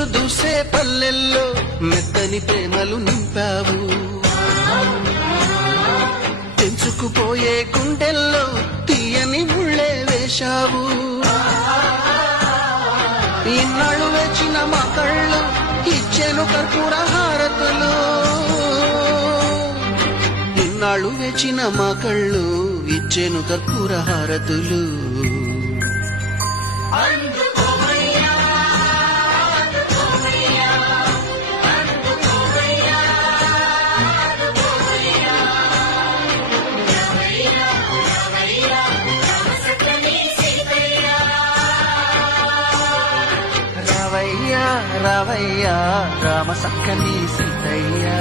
మెరుపులు దూసే పల్లెల్లో మెత్తని ప్రేమలు నింపావు. తెంచుకుపోయే గుండెల్లో తీయని ముళ్ళే వేశావు. ఇన్నాళ్ళు వేచిన మా కళ్ళు ఇచ్చెను కర్పూర హారతులు. ఇన్నాళ్ళు వేచిన మా కళ్ళు ఇచ్చెను కర్పూర హారతులు. రావయ్యా రావయ్యా రామ సక్కని సీతయ్యా.